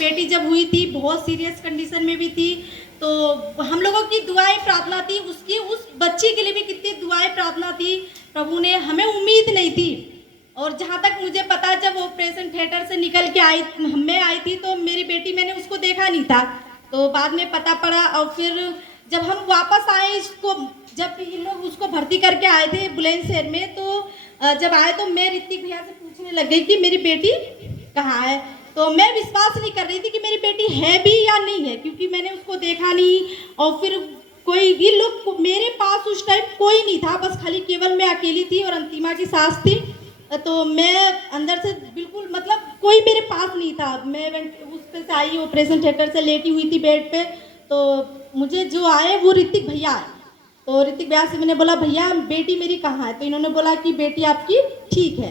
बेटी जब हुई थी बहुत सीरियस कंडीशन में भी थी, तो हम लोगों की दुआएं प्रार्थना थी, उसकी उस बच्ची के लिए भी कितनी दुआएं प्रार्थना थी। प्रभु ने, हमें उम्मीद नहीं थी। और जहाँ तक मुझे पता, जब ऑपरेशन थिएटर से निकल के मैं आई थी तो मेरी बेटी, मैंने उसको देखा नहीं था, तो बाद में पता पड़ा। और फिर जब हम वापस आए इसको, जब इन लोग उसको भर्ती करके आए थे बुलंदशहर में, तो जब आए तो मैं ऋतिक भैया से पूछने लग गई कि मेरी बेटी कहाँ है। तो मैं विश्वास नहीं कर रही थी कि मेरी बेटी है भी या नहीं है, क्योंकि मैंने उसको देखा नहीं। और फिर कोई, ये लोग, मेरे पास उस टाइम कोई नहीं था, बस खाली केवल मैं अकेली थी और अंतिमा की सास थी। तो मैं अंदर से बिल्कुल, मतलब कोई मेरे पास नहीं था। मैं उस पे से आई, ऑपरेशन थिएटर से लेटी हुई थी बेड पे, तो मुझे जो आए वो ऋतिक भैया आए। तो ऋतिक भैया से मैंने बोला, भैया बेटी मेरी कहाँ है? तो इन्होंने बोला कि बेटी आपकी ठीक है।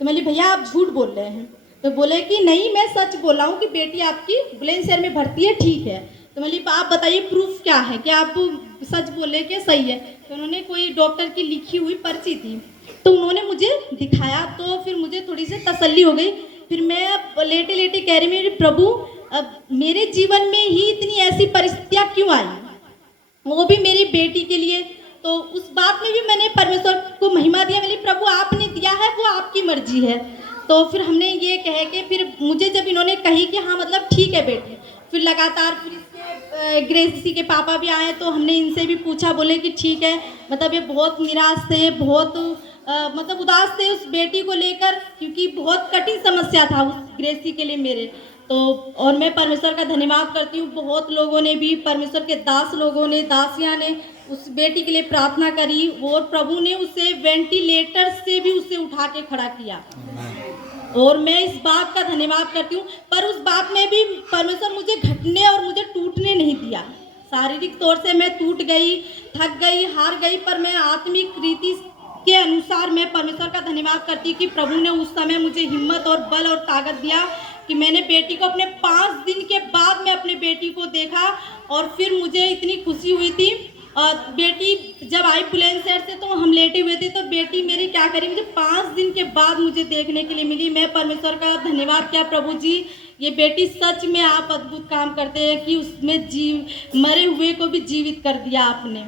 तो मैंने, भैया आप झूठ बोल रहे हैं? तो बोले कि नहीं, मैं सच बोल रहा हूँ कि बेटी आपकी बुलंदशहर में भर्ती है, ठीक है। तो मैंने, आप बताइए प्रूफ क्या है कि आप सच बोले कि सही है? तो उन्होंने कोई डॉक्टर की लिखी हुई पर्ची थी, तो उन्होंने मुझे दिखाया, तो फिर मुझे थोड़ी सी तसल्ली हो गई। फिर मैं लेटे लेटे कह रही, मेरे प्रभु, अब मेरे जीवन में ही इतनी ऐसी परिस्थितियाँ क्यों आई, वो भी मेरी बेटी के लिए। तो उस बात में भी मैंने परमेश्वर को महिमा दिया, मैंने, प्रभु आपने दिया है, वो आपकी मर्जी है। तो फिर हमने ये कह के, फिर मुझे जब इन्होंने कही कि हाँ मतलब ठीक है बेटी, फिर लगातार, फिर इसके ग्रेसी के पापा भी आए, तो हमने इनसे भी पूछा, बोले कि ठीक है। मतलब ये बहुत निराश थे, बहुत मतलब उदास थे उस बेटी को लेकर, क्योंकि बहुत कठिन समस्या था उस ग्रेसी के लिए मेरे। तो और मैं परमेश्वर का धन्यवाद करती हूँ, बहुत लोगों ने भी, परमेश्वर के दास लोगों ने, दासियाँ ने उस बेटी के लिए प्रार्थना करी, और प्रभु ने उसे वेंटिलेटर से भी उसे उठा के खड़ा किया। और मैं इस बात का धन्यवाद करती हूँ। पर उस बात में भी परमेश्वर मुझे घटने और मुझे टूटने नहीं दिया। शारीरिक तौर से मैं टूट गई, थक गई, हार गई, पर मैं आत्मिक रीति के अनुसार मैं परमेश्वर का धन्यवाद करती कि प्रभु ने उस समय मुझे हिम्मत और बल और ताकत दिया कि मैंने बेटी को, अपने 5 दिन के बाद मैं अपने बेटी को देखा। और फिर मुझे इतनी खुशी हुई थी। और बेटी जब आई बुलंदशहर से, तो हम लेटे हुए थे, तो बेटी मेरी क्या करी, मुझे 5 दिन के बाद मुझे देखने के लिए मिली। मैं परमेश्वर का धन्यवाद किया, प्रभु जी ये बेटी सच में आप अद्भुत काम करते हैं कि उसमें मरे हुए को भी जीवित कर दिया आपने।